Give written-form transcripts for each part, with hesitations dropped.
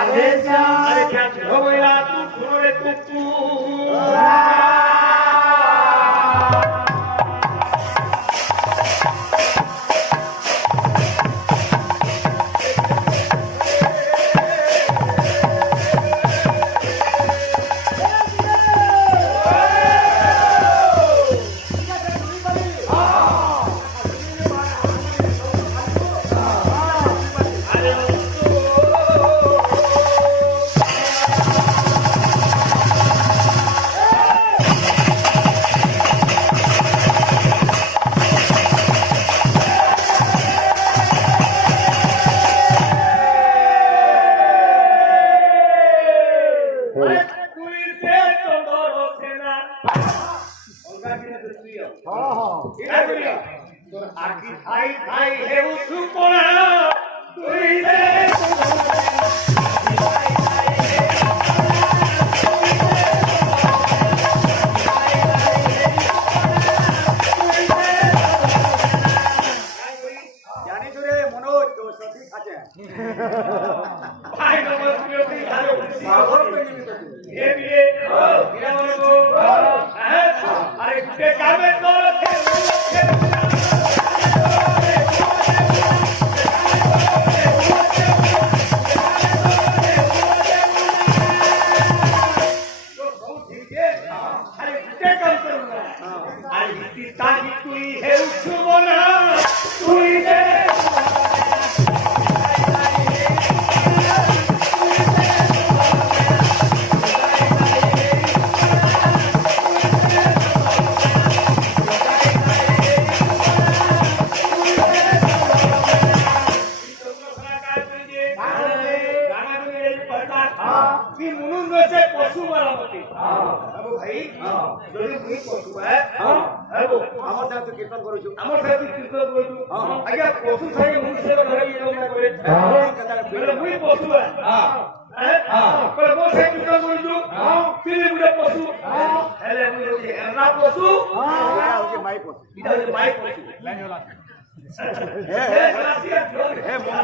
अरे क्या झोला तू सुनो रे तू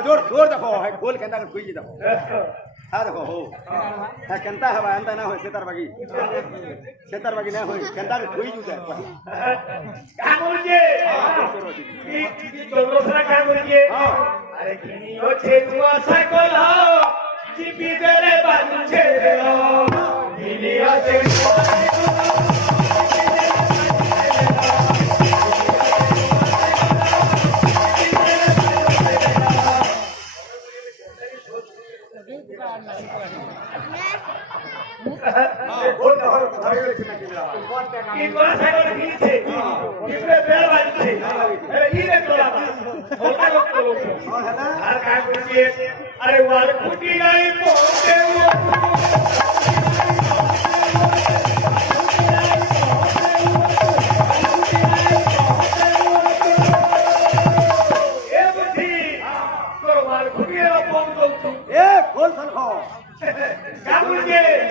जोर देखो है खोल केंता कर खुई देखो हां देखो हो है केंता है अंता ना होय सेतर बागी ना होय केंता कर खुई जुते का बोलिए ई चौरसरा का बोलिए अरे किनी हो छे तू आशा कोला जीपी देले बाजू छे देलो किनी हो छे अरे वाल फूटी नहीं पहुंचे क्या बोलिए